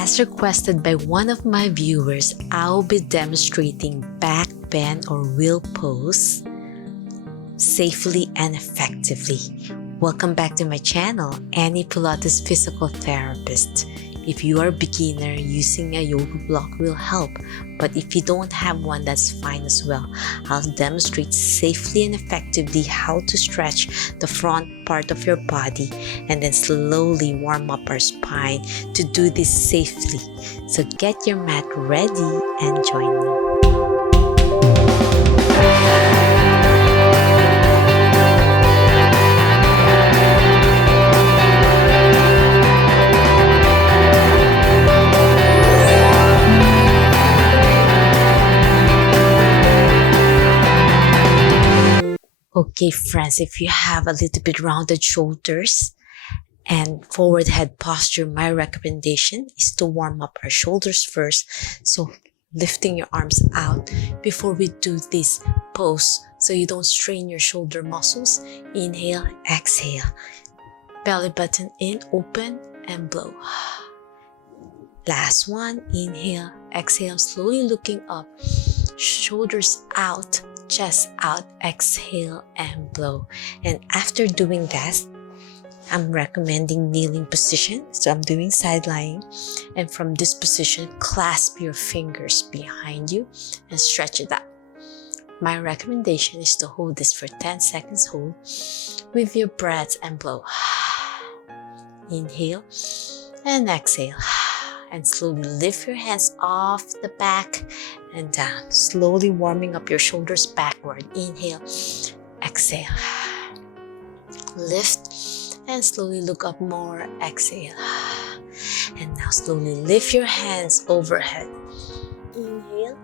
As requested by one of my viewers, I'll be demonstrating back bend or wheel pose safely and effectively. Welcome back to my channel, Annie Pilates Physical Therapist. If you are a beginner, using a yoga block will help, but if you don't have one, that's fine as well. I'll demonstrate safely and effectively how to stretch the front part of your body and then slowly warm up our spine to do this safely. So get your mat ready and join me. Okay friends, if you have a little bit rounded shoulders and forward head posture, my recommendation is to warm up our shoulders first. So lifting your arms out before we do this pose so you don't strain your shoulder muscles. Inhale, exhale. Belly button in, open and blow. Last one, inhale, exhale, slowly looking up, shoulders out, chest out, exhale and blow. And after doing that, I'm recommending kneeling position. So I'm doing side lying, and from this position, clasp your fingers behind you and stretch it out. My recommendation is to hold this for 10 seconds, hold with your breath and blow. Inhale and exhale. And slowly lift your hands off the back and down, slowly warming up your shoulders backward. Inhale, exhale, lift and slowly look up more. Exhale, and now slowly lift your hands overhead. Inhale,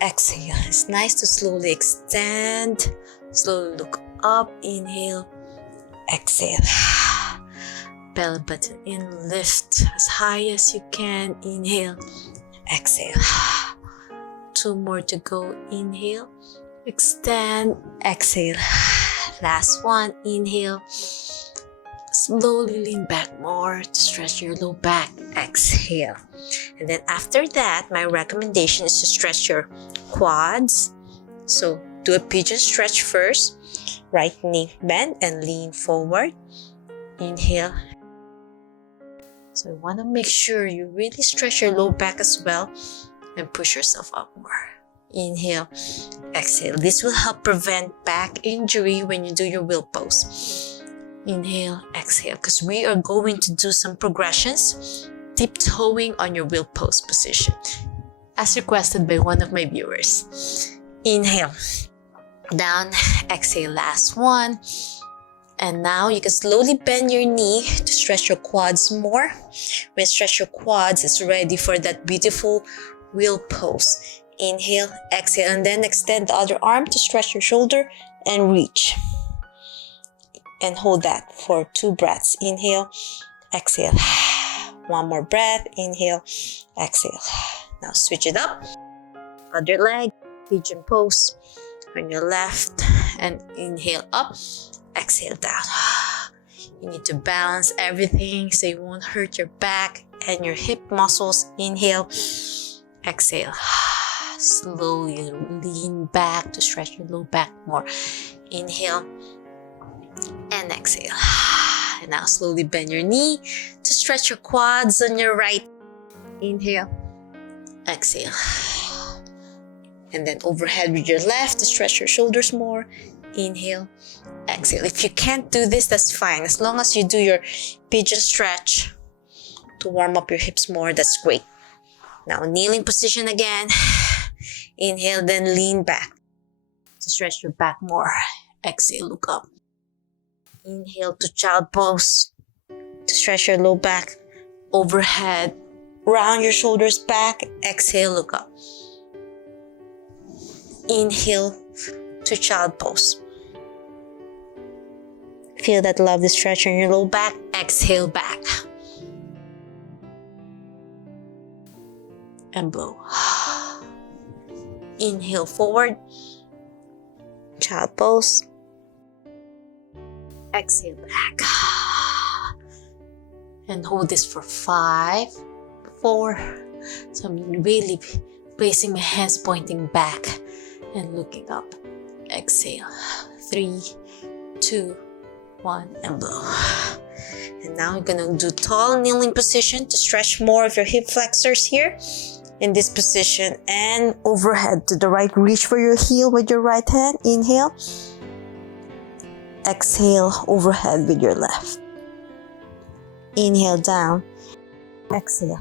exhale. It's nice to slowly extend, slowly look up. Inhale, exhale. Belly button in, lift as high as you can. Inhale, exhale. 2 more to go. Inhale, extend, exhale. Last one, inhale. Slowly lean back more to stretch your low back. Exhale. And then after that, my recommendation is to stretch your quads. So do a pigeon stretch first. Right knee bend and lean forward. Inhale. So you want to make sure you really stretch your low back as well and push yourself up more. Inhale, exhale. This will help prevent back injury when you do your wheel pose. Inhale, exhale, because we are going to do some progressions, tiptoeing on your wheel pose position, as requested by one of my viewers. Inhale, down, exhale, last one. And now you can slowly bend your knee to stretch your quads more. When you stretch your quads, it's ready for that beautiful wheel pose. Inhale, exhale, and then extend the other arm to stretch your shoulder and reach. And hold that for 2 breaths. Inhale, exhale. 1 more breath. Inhale, exhale. Now switch it up. Other leg, pigeon pose on your left, and inhale up. Exhale down. You need to balance everything so you won't hurt your back and your hip muscles. Inhale, exhale. Slowly lean back to stretch your low back more. Inhale and exhale. And now slowly bend your knee to stretch your quads on your right. Inhale, exhale. And then overhead with your left to stretch your shoulders more. Inhale, exhale. If you can't do this, that's fine. As long as you do your pigeon stretch to warm up your hips more, that's great. Now, kneeling position again. Inhale, then lean back to stretch your back more. Exhale, look up. Inhale to child pose to stretch your low back. Overhead, round your shoulders back. Exhale, look up. Inhale to child pose. Feel that lovely stretch on your low back. Exhale back. And blow. Inhale forward. Child pose. Exhale back. And hold this for 5, 4. So I'm really placing my hands pointing back and looking up. Exhale. 3, 2, 1, and blow. And now we're gonna do tall kneeling position to stretch more of your hip flexors here. In this position, and overhead to the right. Reach for your heel with your right hand. Inhale. Exhale, overhead with your left. Inhale down. Exhale.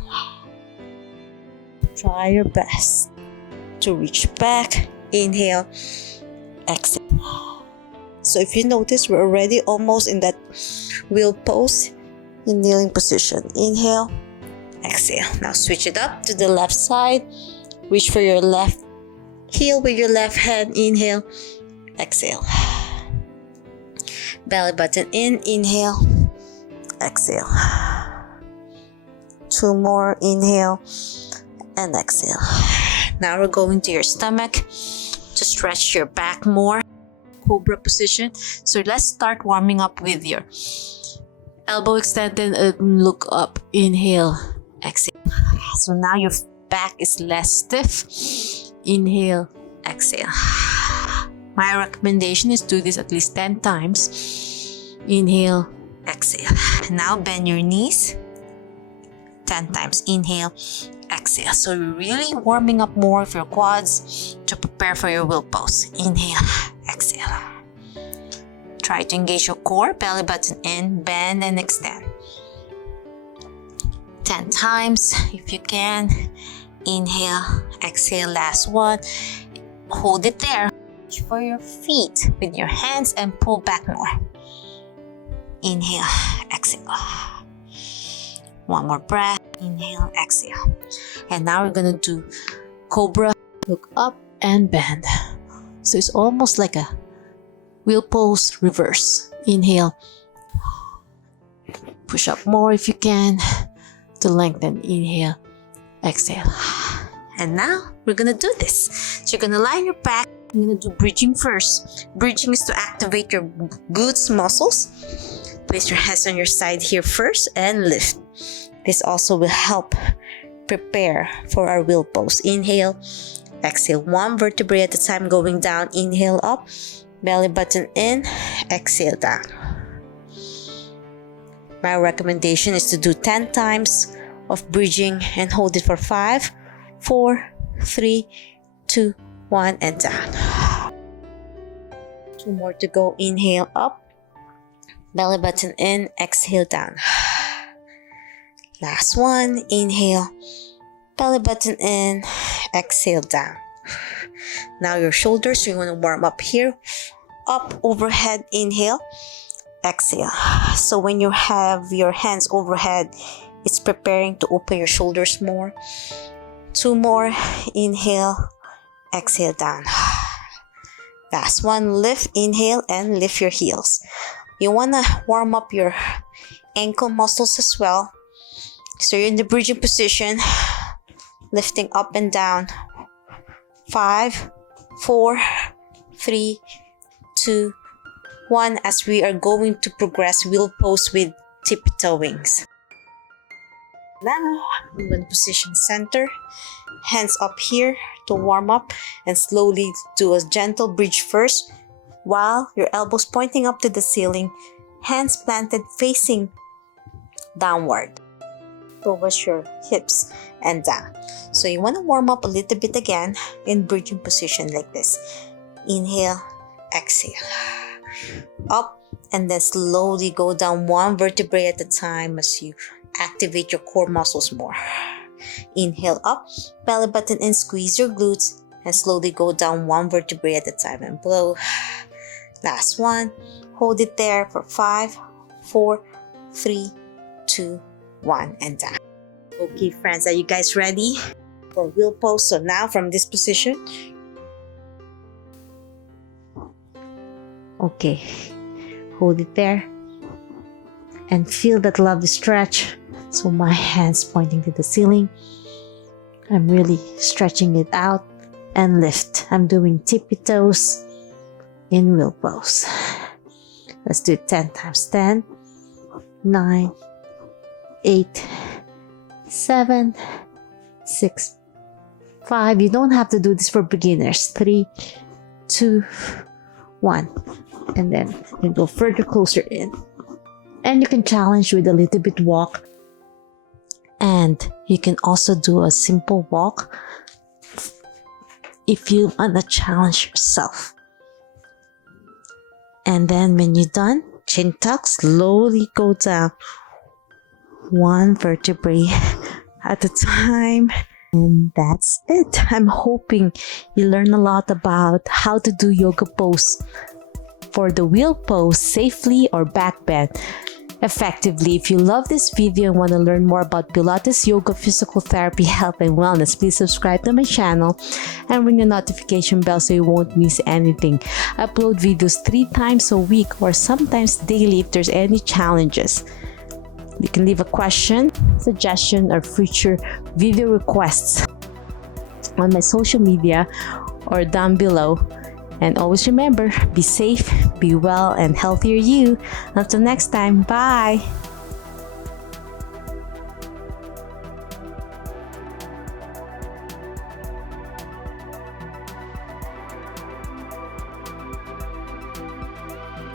Try your best to reach back. Inhale. Exhale. So if you notice, we're already almost in that wheel pose in kneeling position. Inhale. Exhale. Now switch it up to the left side. Reach for your left heel with your left hand. Inhale. Exhale. Belly button in. Inhale. Exhale. 2 more. Inhale and exhale. Now we're going to your stomach to stretch your back more. Cobra position. So let's start warming up with your elbow extended and look up. Inhale. Exhale. So now your back is less stiff. Inhale, exhale. My recommendation is do this at least 10 times. Inhale, exhale. Now bend your knees 10 times. Inhale, exhale. So you're really warming up more of your quads to prepare for your wheel pose. Inhale, exhale. Try to engage your core, belly button in, bend and extend. 10 times if you can. Inhale, exhale, last one. Hold it there. Reach for your feet with your hands and pull back more. Inhale, exhale. One more breath. Inhale, exhale. And now we're gonna do Cobra. Look up and bend. So it's almost like a wheel pose reverse. Inhale. Push up more if you can. To lengthen. Inhale, exhale. And now we're gonna do this. So you're gonna lie on your back. You're gonna do bridging first. Bridging is to activate your glutes muscles. Place your hands on your side here first and lift. This also will help prepare for our wheel pose. Inhale, exhale. 1 vertebrae at a time going down. Inhale up, belly button in, exhale down. My recommendation is to do 10 times of bridging and hold it for 5, 4, 3, 2, 1, and down. 2 more to go. Inhale up, belly button in, exhale down. Last one. Inhale, belly button in, exhale down. Now your shoulders, you want to warm up here. Up, overhead, inhale. Exhale. So when you have your hands overhead, it's preparing to open your shoulders more. 2 more. Inhale, exhale down. Last one. Lift, inhale, and lift your heels. You want to warm up your ankle muscles as well. So you're in the bridging position, lifting up and down. 5, 4, 3, 2, 1, as we are going to progress wheel pose with tippy-toe wings. Now, I'm going to position center, hands up here to warm up, and slowly do a gentle bridge first while your elbows pointing up to the ceiling, hands planted facing downward towards your hips and down. So you want to warm up a little bit again in bridging position like this. Inhale, exhale. Up, and then slowly go down 1 vertebrae at a time as you activate your core muscles more. Inhale up, belly button in, squeeze your glutes, and slowly go down 1 vertebrae at a time and blow. Last one. Hold it there for 5, 4, 3, 2, 1, and down. Okay, friends, are you guys ready for wheel pose? So now from this position, okay, hold it there and feel that lovely stretch. So my hands pointing to the ceiling. I'm really stretching it out and lift. I'm doing tippy toes in wheel pose. Let's do it 10 times. 10, 9, 8, 7, 6, 5. You don't have to do this for beginners. 3, 2, 1. And then you go further closer in. And you can challenge with a little bit walk. And you can also do a simple walk if you want to challenge yourself. And then when you're done, chin tuck, slowly go down. One vertebrae at a time. And that's it. I'm hoping you learn a lot about how to do yoga pose for the wheel pose safely or back bend effectively. If you love this video and want to learn more about Pilates, yoga, physical therapy, health, and wellness, please subscribe to my channel and ring the notification bell so you won't miss anything. I upload videos 3 times a week or sometimes daily if there's any challenges. You can leave a question, suggestion, or future video requests on my social media or down below. And always remember, be safe, be well, and healthier you. Until next time, bye!